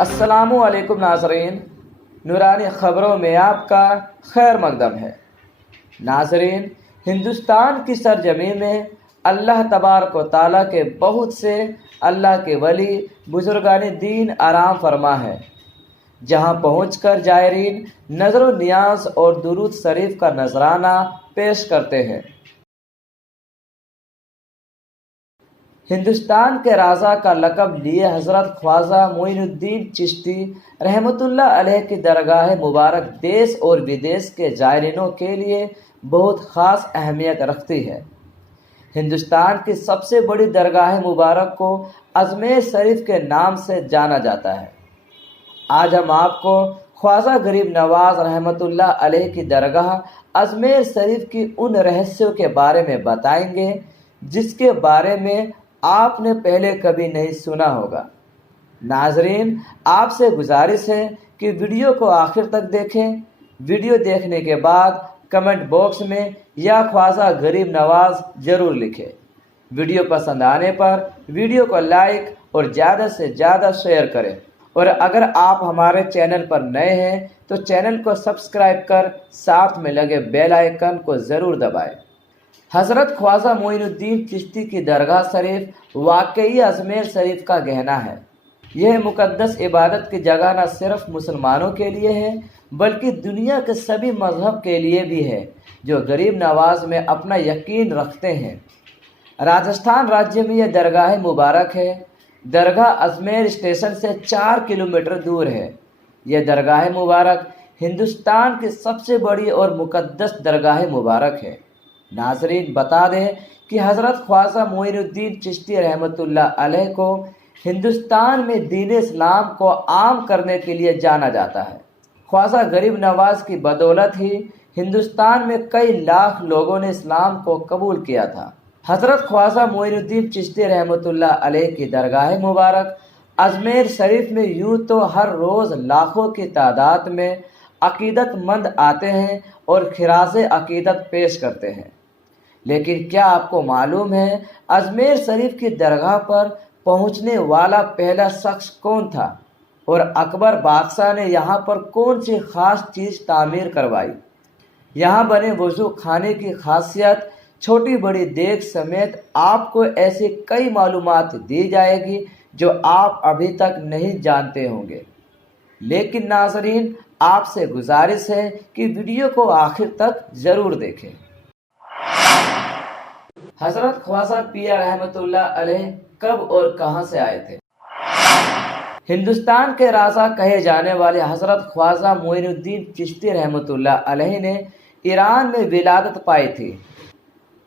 السلام علیکم ناظرین، نورانی خبروں میں آپ کا خیر مقدم ہے۔ ناظرین، ہندوستان کی سرزمین میں اللہ تبارک و تعالیٰ کے بہت سے اللہ کے ولی بزرگان دین آرام فرما ہے، جہاں پہنچ کر زائرین نظر و نیاز اور درود شریف کا نذرانہ پیش کرتے ہیں۔ ہندوستان کے رازا کا لقب لیے حضرت خواجہ معین الدین چشتی رحمۃ اللہ علیہ کی درگاہ مبارک دیس اور ودیس کے زائرینوں کے لیے بہت خاص اہمیت رکھتی ہے۔ ہندوستان کی سب سے بڑی درگاہ مبارک کو اجمیر شریف کے نام سے جانا جاتا ہے۔ آج ہم آپ کو خواجہ غریب نواز رحمۃ اللہ علیہ کی درگاہ اجمیر شریف کی ان رہسیوں کے بارے میں بتائیں گے جس کے بارے میں آپ نے پہلے کبھی نہیں سنا ہوگا۔ ناظرین، آپ سے گزارش ہے کہ ویڈیو کو آخر تک دیکھیں۔ ویڈیو دیکھنے کے بعد کمنٹ باکس میں یا خواجہ غریب نواز ضرور لکھیں۔ ویڈیو پسند آنے پر ویڈیو کو لائک اور زیادہ سے زیادہ شیئر کریں، اور اگر آپ ہمارے چینل پر نئے ہیں تو چینل کو سبسکرائب کر ساتھ میں لگے بیل آئیکن کو ضرور دبائیں۔ حضرت خواجہ معین الدین چشتی کی درگاہ شریف واقعی اجمیر شریف کا گہنا ہے۔ یہ مقدس عبادت کی جگہ نہ صرف مسلمانوں کے لیے ہے بلکہ دنیا کے سبھی مذہب کے لیے بھی ہے جو غریب نواز میں اپنا یقین رکھتے ہیں۔ راجستھان راجیہ میں یہ درگاہ مبارک ہے۔ درگاہ اجمیر اسٹیشن سے 4 کلومیٹر دور ہے۔ یہ درگاہ مبارک ہندوستان کی سب سے بڑی اور مقدس درگاہ مبارک ہے۔ ناظرین، بتا دیں کہ حضرت خواجہ معین الدین چشتی رحمۃ اللہ علیہ کو ہندوستان میں دین اسلام کو عام کرنے کے لیے جانا جاتا ہے۔ خواجہ غریب نواز کی بدولت ہی ہندوستان میں کئی لاکھ لوگوں نے اسلام کو قبول کیا تھا۔ حضرت خواجہ معین الدین چشتی رحمۃ اللہ علیہ کی درگاہ مبارک اجمیر شریف میں یوں تو ہر روز لاکھوں کی تعداد میں عقیدت مند آتے ہیں اور خراج عقیدت پیش کرتے ہیں، لیکن کیا آپ کو معلوم ہے اجمیر شریف کی درگاہ پر پہنچنے والا پہلا شخص کون تھا، اور اکبر بادشاہ نے یہاں پر کون سی خاص چیز تعمیر کروائی؟ یہاں بنے وضو خانے کی خاصیت، چھوٹی بڑی دیگ سمیت آپ کو ایسی کئی معلومات دی جائے گی جو آپ ابھی تک نہیں جانتے ہوں گے، لیکن ناظرین آپ سے گزارش ہے کہ ویڈیو کو آخر تک ضرور دیکھیں۔ حضرت خواجہ پیر رحمۃ اللہ علیہ کب اور کہاں سے آئے تھے؟ ہندوستان کے رازا کہے جانے والے حضرت خواجہ معین الدین چشتی رحمۃ اللہ علیہ نے ایران میں ولادت پائی تھی۔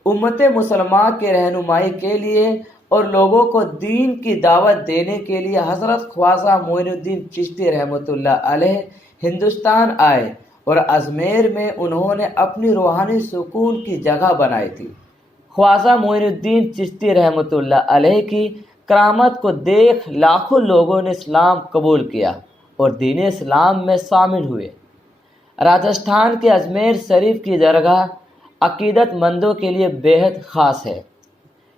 امت مسلمہ کے رہنمائی کے لیے اور لوگوں کو دین کی دعوت دینے کے لیے حضرت خواجہ معین الدین چشتی رحمۃ اللہ علیہ ہندوستان آئے اور اجمیر میں انہوں نے اپنی روحانی سکون کی جگہ بنائی تھی۔ خواجہ معین الدین چشتی رحمۃ اللہ علیہ کی کرامت کو دیکھ لاکھوں لوگوں نے اسلام قبول کیا اور دین اسلام میں شامل ہوئے۔ راجستھان کے اجمیر شریف کی درگاہ عقیدت مندوں کے لیے بیحد خاص ہے۔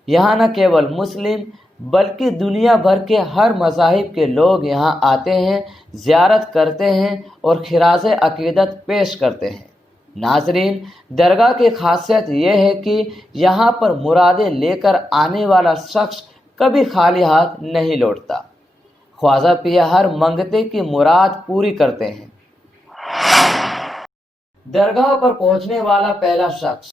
یہاں نہ کیول مسلم بلکہ دنیا بھر کے ہر مذاہب کے لوگ یہاں آتے ہیں، زیارت کرتے ہیں اور خراج عقیدت پیش کرتے ہیں۔ ناظرین، درگاہ کی خاصیت یہ ہے کہ یہاں پر مرادیں لے کر آنے والا شخص کبھی خالی ہاتھ نہیں لوٹتا۔ خواجہ پیر ہر منگتے کی مراد پوری کرتے ہیں۔ درگاہ پر پہنچنے والا پہلا شخص۔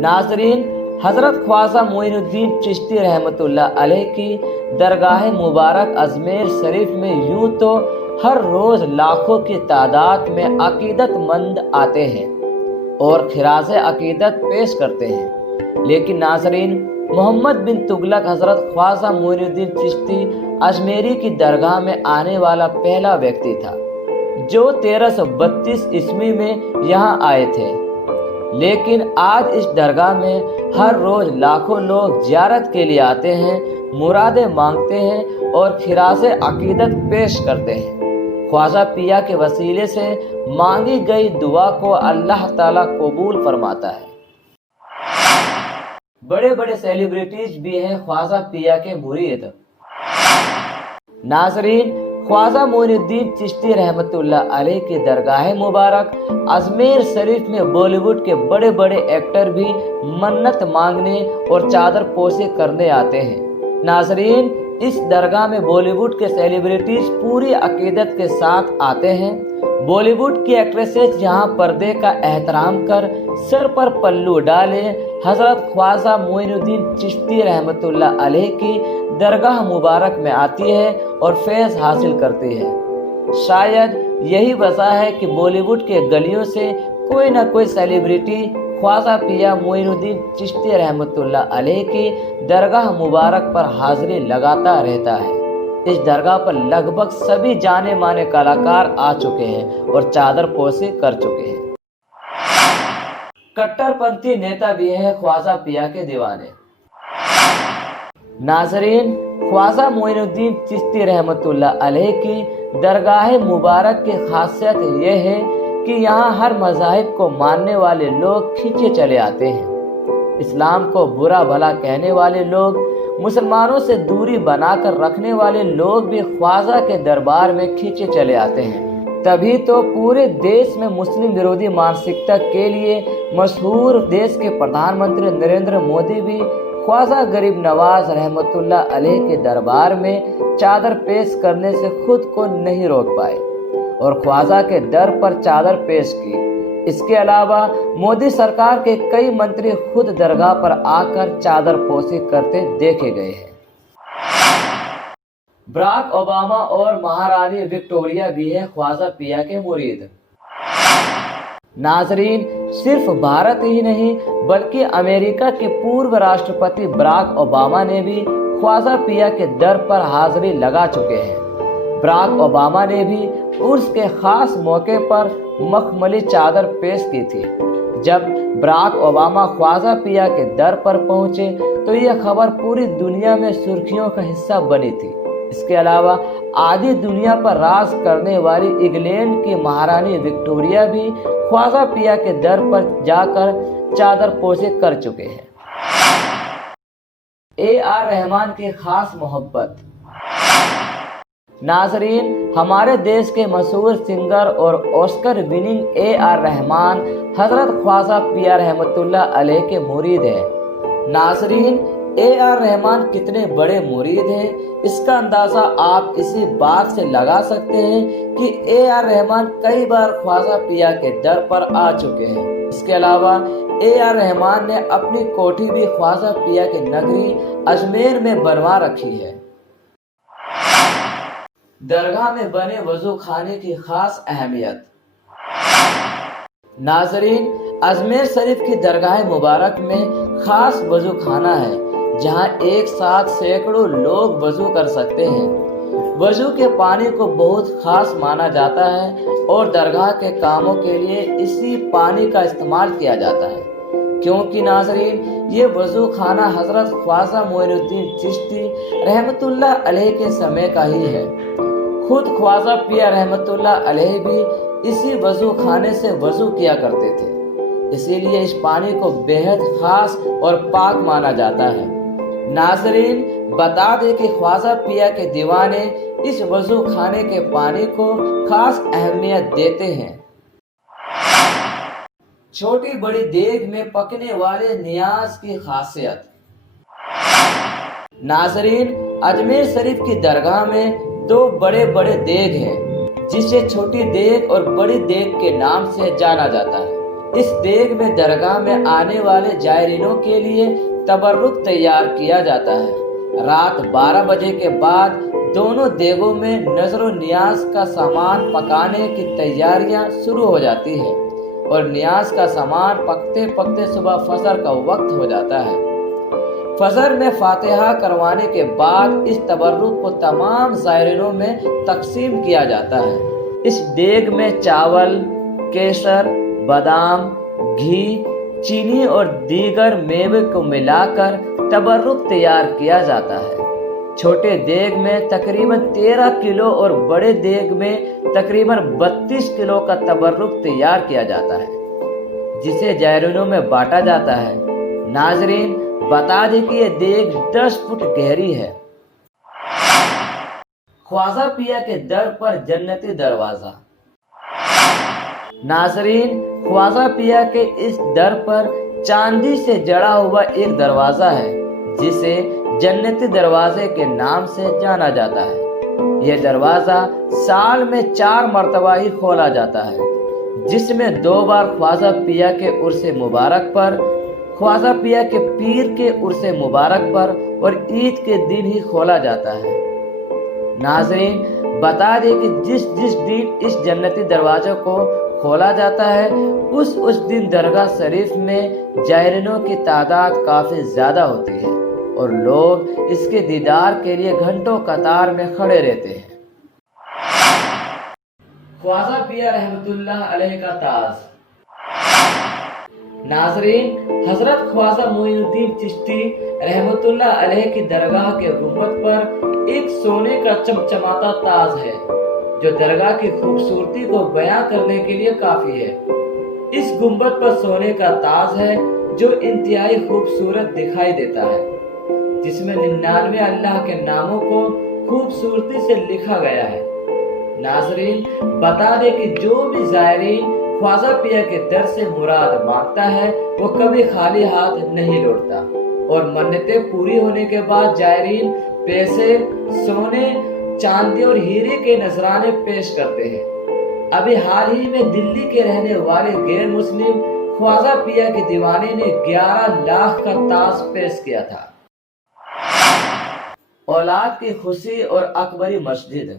ناظرین، حضرت خواجہ معین الدین چشتی رحمۃ اللہ علیہ کی درگاہ مبارک اجمیر شریف میں یوں تو ہر روز لاکھوں کی تعداد میں عقیدت مند آتے ہیں اور خراج عقیدت پیش کرتے ہیں، لیکن ناظرین، محمد بن تغلق حضرت خواجہ معین الدین چشتی اجمیری کی درگاہ میں آنے والا پہلا ویکتی تھا جو 1332 عیسوی میں یہاں آئے تھے، لیکن آج اس درگاہ میں ہر روز لاکھوں لوگ زیارت کے لیے آتے ہیں، مرادیں مانگتے ہیں اور خراج عقیدت پیش کرتے ہیں۔ خواجہ پیر کے وسیلے سے مانگی گئی دعا کو اللہ تعالیٰ قبول فرماتا ہے۔ بڑے بڑے سیلیبریٹیز بھی ہیں خواجہ پیر کے مرید۔ ناظرین، ख्वाजा मोइनुद्दीन चिश्ती रहमतुल्लाह अलैह की दरगाह मुबारक अजमेर शरीफ में बॉलीवुड के बड़े बड़े एक्टर भी मन्नत मांगने और चादर पोशी करने आते हैं। नाजरीन, इस दरगाह में बॉलीवुड के सेलिब्रिटीज पूरी अकीदत के साथ आते हैं। बॉलीवुड की एक्ट्रेसेस यहाँ पर्दे का एहतराम कर सर पर पल्लू डाले हजरत ख्वाजा मोइनुद्दीन चिश्ती रहमतुल्लाह अलैह की दरगाह मुबारक में आती है और फैज़ हासिल करती है। शायद यही वजह है कि बॉलीवुड के गलियों से कोई न कोई सेलिब्रिटी ख्वाजा पिया मोइनुद्दीन चिश्ती रहमतुल्लाह अलैह की दरगाह मुबारक पर हाजिरी लगाता रहता है। इस दरगाह पर लगभग सभी जाने माने कलाकार आ चुके हैं और चादर पोशी कर चुके हैं। कट्टरपंथी नेता भी है ख्वाजा पिया के दीवाने। नाजरीन, ख्वाजा मोइनुद्दीन चिश्ती रहमतुल्लाह अलैह की दरगाह मुबारक की खासियत यह है कि यहाँ हर मज़ाहिब को मानने वाले लोग खींचे चले आते हैं। इस्लाम को बुरा भला कहने वाले लोग, मुसलमानों से दूरी बनाकर रखने वाले लोग भी ख्वाजा के दरबार में खींचे चले आते हैं। तभी तो पूरे देश में मुस्लिम विरोधी मानसिकता के लिए मशहूर देश के प्रधानमंत्री नरेंद्र मोदी भी ख्वाजा गरीब नवाज रहमतुल्लाह अलैह के दरबार में चादर पेश करने से खुद को नहीं रोक पाए और ख्वाजा के दर पर चादर पेश की। इसके अलावा मोदी सरकार के कई मंत्री खुद दरगाह पर आकर चादर पोशी करते देखे गए हैं। बराक ओबामा और महारानी विक्टोरिया भी है ख्वाजा पिया के मुरीद। नाजरीन, सिर्फ भारत ही नहीं बल्कि अमेरिका के पूर्व राष्ट्रपति बराक ओबामा ने भी ख्वाजा पिया के दर पर हाजिरी लगा चुके हैं। बराक ओबामा ने भी उर्स के खास मौके पर मखमली चादर पेश की थी। जब बराक ओबामा ख्वाजा पिया के दर पर पहुंचे तो यह खबर पूरी दुनिया में सुर्खियों का हिस्सा बनी थी। इसके अलावा आधी दुनिया पर राज करने वाली इंग्लैंड की महारानी विक्टोरिया भी ख्वाजा पिया के दर पर जाकर चादर पोशी कर चुके हैं। AR रहमान की खास मोहब्बत। नाजरीन, हमारे देश के मशहूर सिंगर और ऑस्कर विनिंग AR रहमान हजरत ख्वाजा पिया रहमतुल्लाह अलैह के मुरीद हैं। नाजरीन, AR रहमान कितने बड़े मुरीद हैं, इसका अंदाजा आप इसी बात से लगा सकते हैं कि AR रहमान कई बार ख्वाजा पिया के दर पर आ चुके हैं। इसके अलावा AR रहमान ने अपनी कोठी भी ख्वाजा पिया की नगरी अजमेर में बनवा रखी है। दरगाह में बने वजू खाने की खास अहमियत। नाजरीन, अजमेर शरीफ की दरगाह मुबारक में खास वजू खाना है जहां एक साथ सैकड़ों लोग वजू कर सकते हैं। वजू के पानी को बहुत खास माना जाता है और दरगाह के कामों के लिए इसी पानी का इस्तेमाल किया जाता है, क्योंकि नाजरीन ये वजू खाना हजरत ख्वाजा मोइनुद्दीन चिश्ती रहमतुल्लाह अलैह के समय का ही है। खुद ख्वाजा पिया रहमतुल्लाह अलैह भी इसी वजू खाने से वजू किया करते थे, इसीलिए इस पानी को बेहद खास और पाक माना जाता है। नाजरीन, बता दें कि ख्वाजा पिया के दीवाने इस वजू खाने के पानी को खास अहमियत देते हैं। छोटी बड़ी देग में पकने वाले नियाज की खासियत। नाजरीन, अजमेर शरीफ की दरगाह में दो बड़े बड़े देग हैं जिसे छोटी देग और बड़ी देग के नाम से जाना जाता है। इस देग में दरगाह में आने वाले जायरीनों के लिए तबर्रुक तैयार किया जाता है। रात 12 बजे के बाद दोनों देगों में नजर नियाज का सामान पकाने की तैयारियां शुरू हो जाती है और नियाज का सामान पकते पकते सुबह फजर का वक्त हो जाता है। फजर में फातिहा करवाने के बाद इस तबर्रुक को तमाम जायरीनों में तकसीम किया जाता है। इस देग में चावल, केसर, बादाम, घी, चीनी और दीगर मेवे को मिलाकर तबर्रुक तैयार किया जाता है। छोटे देग में तकरीबन 13 किलो और बड़े देग में तकरीबन 32 किलो का तबर्रुक तैयार किया जाता है, जिसे जायरीनों में बांटा जाता है। नाजरीन, बता दें कि यह देग 10 फुट गहरी है। ख्वाजा पिया के दर पर जन्नती दरवाज़ा। नाजरीन, ख्वाजा पिया के इस दर पर चांदी से जड़ा हुआ एक दरवाज़ा है जिसे जन्नती दरवाजे के नाम से जाना जाता है। यह दरवाज़ा साल में 4 मरतबा ही खोला जाता है, जिसमें 2 बार ख्वाजा पिया के उर्स मुबारक पर, ख्वाजा पिया के पीर के उर्स मुबारक पर और ईद के दिन ही खोला जाता है। नाज़रीन, बता दें कि जिस दिन इस जन्नती दरवाज़े को खोला जाता है उस दिन दरगाह शरीफ में जायरीनों की तादाद काफ़ी ज़्यादा होती है और लोग इसके दीदार के लिए घंटों कतार में खड़े रहते हैं। ख्वाजा पिया रहमतुल्लाह अलैह का ताज। नाजरीन, हजरत ख्वाजा मोइनुद्दीन चिश्ती रहमतुल्लाह अलैह की दरगाह के गुंबद पर एक सोने का चमचमाता ताज है जो दरगाह की खूबसूरती को बयां करने के लिए काफी है। इस गुंबद पर सोने का ताज है जो इंतहाई खूबसूरत दिखाई देता है, जिसमें 99 अल्लाह के नामों को खूबसूरती से लिखा गया है। नाजरीन, बता दे कि जो भी जायरीन ख्वाजा पिया के दर से मुराद मांगता है वो कभी खाली हाथ नहीं लौटता और मन्नतें पूरी होने के बाद जायरीन पैसे, सोने, चांदी और हीरे के नजराने पेश करते हैं। अभी हाल ही में दिल्ली के रहने वाले गैर मुस्लिम ख्वाजा पिया के दीवाने ने 11 लाख का ताज पेश किया था। औलाद की खुशी और अकबरी मस्जिद।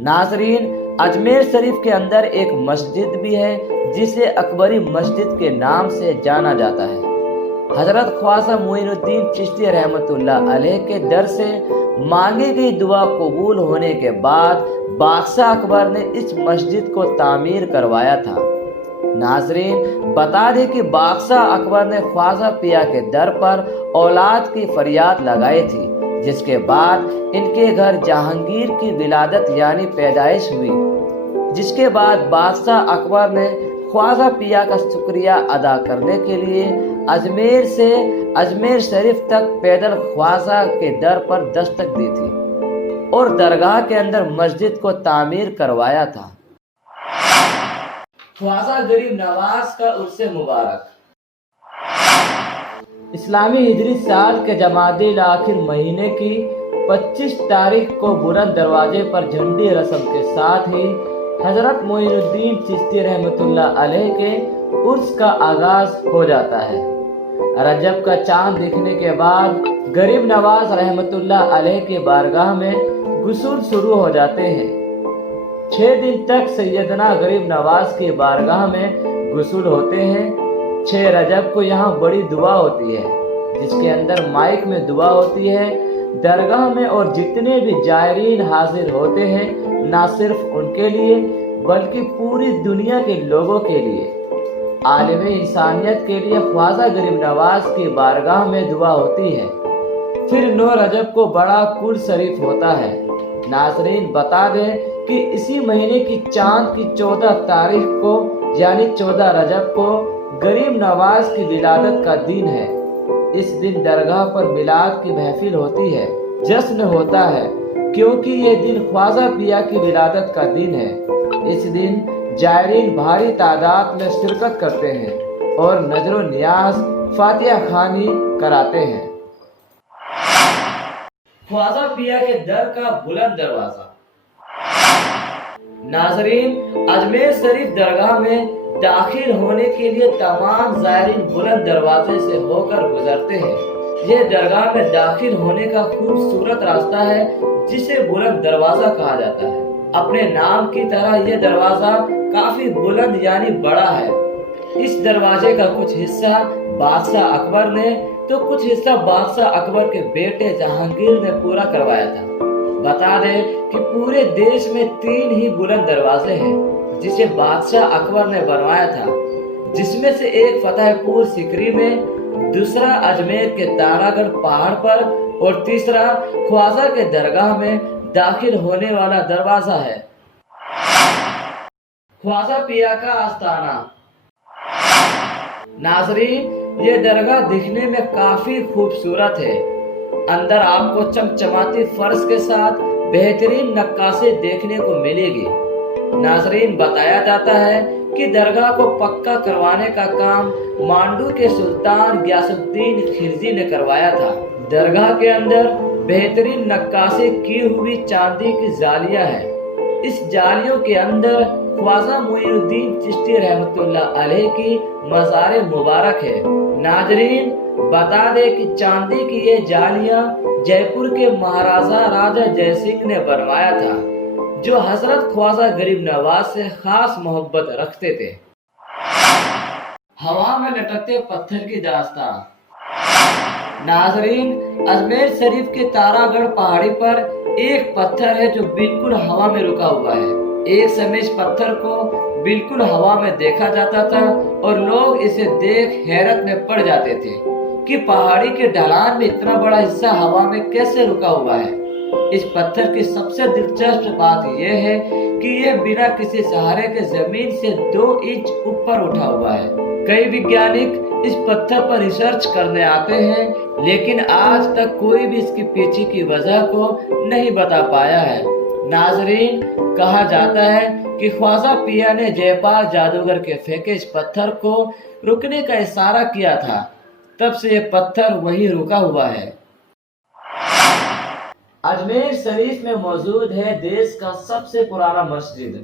नाजरीन, अजमेर शरीफ के अंदर एक मस्जिद भी है जिसे अकबरी मस्जिद के नाम से जाना जाता है। हजरत ख्वाजा मोइनुद्दीन चिश्ती रहमतुल्लाह अलैह के दर से मांगी गई दुआ कबूल होने के बाद बादशाह अकबर ने इस मस्जिद को तामीर करवाया था। नाजरीन, बता दें कि बादशाह अकबर ने ख्वाजा पिया के दर पर औलाद की फरियाद लगाई थी, जिसके बाद इनके घर जहांगीर की विलादत यानी पैदाइश हुई, जिसके बाद बादशाह अकबर ने ख्वाजा पिया का शुक्रिया अदा करने के लिए अजमेर से अजमेर शरीफ तक पैदल ख्वाजा के दर पर दस्तक दी थी और दरगाह के अंदर मस्जिद को तामीर करवाया था। ख्वाजा गरीब नवाज का उर्से मुबारक। इस्लामी हिजरी साल के जमादिल आखिर महीने की 25 तारीख को बुलंद दरवाजे पर झंडी रस्म के साथ ही हजरत मोइनुद्दीन चिश्ती रहमतुल्लाह अलैह के उर्स का आगाज हो जाता है। रजब का चांद दिखने के बाद गरीब नवाज रहमतुल्लाह अलैह की बारगाह में गुसूल शुरू हो जाते हैं। 6 दिन तक सैयदना गरीब नवाज की बारगाह में गुसूल होते हैं। 6 रजब को यहाँ बड़ी दुआ होती है, जिसके अंदर माइक में दुआ होती है दरगाह में, और जितने भी जायरीन हाजिर होते हैं ना सिर्फ उनके लिए बल्कि पूरी दुनिया के लोगों के लिए, आलिम इंसानियत के लिए ख्वाजा गरीब नवाज की बारगाह में दुआ होती है। फिर 9 रजब को बड़ा कुल शरीफ होता है। नाजरीन, बता दें कि इसी महीने की चांद की 14 तारीख को यानी 14 रजब को गरीब नवाज की विलादत का दिन है। इस दिन दरगाह पर मिलाद की महफिल होती है, जश्न होता है, क्योंकि ये दिन ख्वाजा पिया की विलादत का दिन है। इस दिन जायरीन भारी तादाद में शिरकत करते हैं और नजरो नियाज फातिहा खानी कराते हैं। ख्वाजा पिया के दर का बुलंद दरवाजा। नाजरीन, अजमेर शरीफ दरगाह में दाखिल होने के लिए तमाम जायरीन बुलंद दरवाजे से होकर गुजरते हैं। यह दरगाह में दाखिल होने का खूबसूरत रास्ता है जिसे बुलंद दरवाजा कहा जाता है। अपने नाम की तरह यह दरवाजा काफी बुलंद यानी बड़ा है। इस दरवाजे का कुछ हिस्सा बादशाह अकबर ने तो कुछ हिस्सा बादशाह अकबर के बेटे जहांगीर ने पूरा करवाया था। बता दें कि पूरे देश में 3 ही बुलंद दरवाजे हैं जिसे बादशाह अकबर ने बनवाया था, जिसमें से एक फतेहपुर सिकरी में, दूसरा अजमेर के तारागढ़ पहाड़ पर और तीसरा ख्वाजा के दरगाह में दाखिल होने वाला दरवाजा है। ख्वाजा पिया का आस्थाना। नाजरीन, ये दरगाह दिखने में काफी खूबसूरत है। اندر آپ کو چمچماتی فرش کے ساتھ بہترین نقاشی دیکھنے کو ملے گی۔ ناظرین، بتایا جاتا ہے کہ درگاہ کو پکا کروانے کا کام مانڈو کے سلطان غیاث الدین خلجی نے کروایا تھا۔ درگاہ کے اندر بہترین نقاشی کی ہوئی چاندی کی جالیاں ہیں۔ اس جالیوں کے اندر خواجہ معین الدین چشتی رحمۃ اللہ علیہ کی مزار مبارک ہے۔ ناظرین، بتا دے کہ چاندی کی یہ جالیاں جے پور کے مہاراجہ راجہ جے سنگھ نے بنوایا تھا، جو حضرت خواجہ غریب نواز سے خاص محبت رکھتے تھے۔ ہوا میں لٹکتے پتھر کی داستان۔ ناظرین، اجمیر شریف کے تارا گڑھ پہاڑی پر ایک پتھر ہے جو بالکل ہوا میں رکا ہوا ہے۔ ایک سمے اس پتھر کو بالکل ہوا میں دیکھا جاتا تھا اور لوگ اسے دیکھ حیرت میں پڑ جاتے تھے کہ پہاڑی کے ڈھلان میں اتنا بڑا حصہ ہوا میں کیسے رکا ہوا ہے۔ اس پتھر کی سب سے دلچسپ بات یہ ہے کہ یہ بنا کسی سہارے کے زمین سے 2 انچ اوپر اٹھا ہوا ہے۔ کئی ویگیانک اس پتھر پر ریسرچ کرنے آتے ہیں، لیکن آج تک کوئی بھی اس کے پیچھے کی وجہ کو نہیں بتا پایا ہے۔ ناظرین، کہا جاتا ہے کہ خواجہ پیا نے جے پال جادوگر کے پھینکے اس پتھر کو رکنے کا اشارہ کیا تھا، تب سے یہ پتھر وہی رکا ہوا ہے۔ اجمیر شریف میں موجود ہے دیش کا سب سے پرانا مسجد۔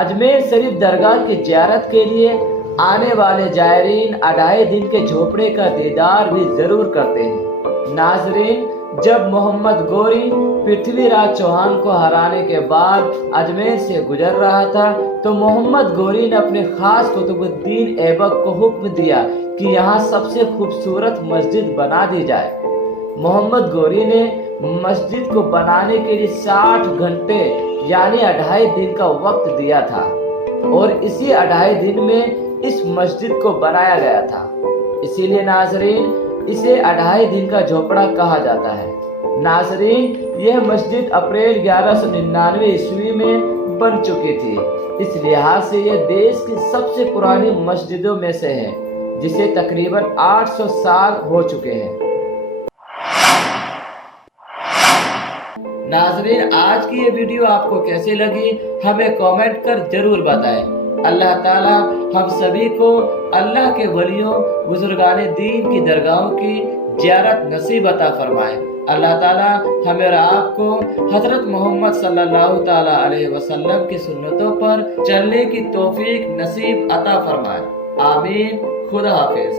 اجمیر شریف درگاہ کی زیارت کے لیے آنے والے زائرین 2.5 دن کے جھوپڑے کا دیدار بھی ضرور کرتے ہیں۔ ناظرین، جب محمد گوری پرتھوی راج چوہان کو ہرانے کے بعد اجمیر سے گزر رہا تھا تو محمد گوری نے اپنے خاص قطب الدین ایبک کو حکم دیا کہ یہاں سب سے خوبصورت مسجد بنا دی جائے۔ محمد گوری نے مسجد کو بنانے کے لیے 60 گھنٹے یعنی 2.5 دن کا وقت دیا تھا، اور اسی 2.5 دن میں اس مسجد کو بنایا گیا تھا۔ اسی لیے ناظرین، اسے 2.5 دن کا جھوپڑا کہا جاتا ہے۔ ناظرین، یہ مسجد اپریل 1199 عیسوی میں بن چکی تھی، اس لحاظ سے یہ دیش کی سب سے پرانی مسجدوں میں سے ہے، جسے تقریباً 800 سال ہو چکے ہیں۔ ناظرین، آج کی یہ ویڈیو آپ کو کیسی لگی ہمیں کامنٹ کر ضرور بتائیں۔ اللہ تعالیٰ ہم سبھی کو اللہ کے ولیوں بزرگان دین کی درگاہوں کی زیارت نصیب عطا فرمائے۔ اللہ تعالیٰ ہمیں اور آپ کو حضرت محمد صلی اللہ تعالیٰ علیہ وسلم کی سنتوں پر چلنے کی توفیق نصیب عطا فرمائے۔ آمین۔ خدا حافظ۔